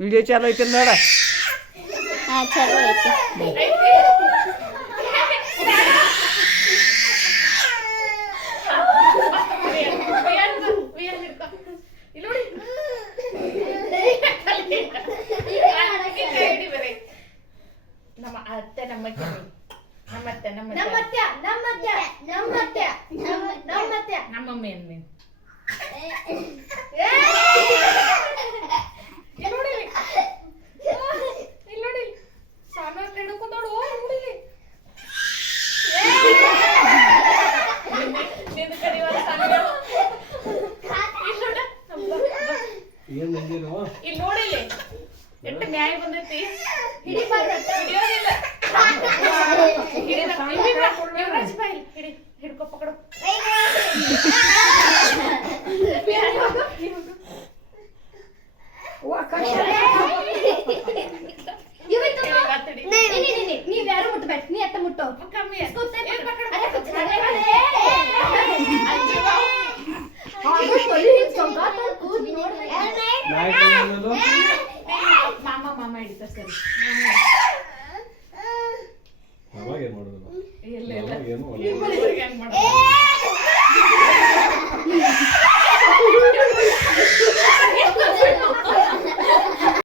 Video ಚಾಲು ಐತಿ ನೋಡ. ಚಲೋ ಐತಿ. ನಮ್ಮ ಅತ್ತೆ ನಮ್ಮತ್ತೆ ನಮ್ಮತ್ತೆ ನಮ್ಮಮ್ಮಿ ಅನ್ನಿ ನೋಡಿ ಸಾನ ಹಿಡ್ಕೊಂಡೋಡು ನೋಡಿಲಿ ನಿನ್ನ ಕರಿವಾರ ಇಲ್ಲಿ ನೋಡಿಲಿ ಎಷ್ಟು ನ್ಯಾಯ ಬಂದೈತಿ. ಹಿಡಿಯೋದಿಲ್ಲ ಯುವರಾಜ್ ಬಾಯಿ ಹಿಡ್ಕೊ ಪಕಡು. ನೀವ್ ಯಾರು ಮುಟ್ಬೇಡ, ನೀ ಅತ್ತ ಮುಟ್ಟೋ ಕಮ್ಮಿ ಮಾಮ ಹಿಡಿತ ಸರಿ. ಇಲ್ಲ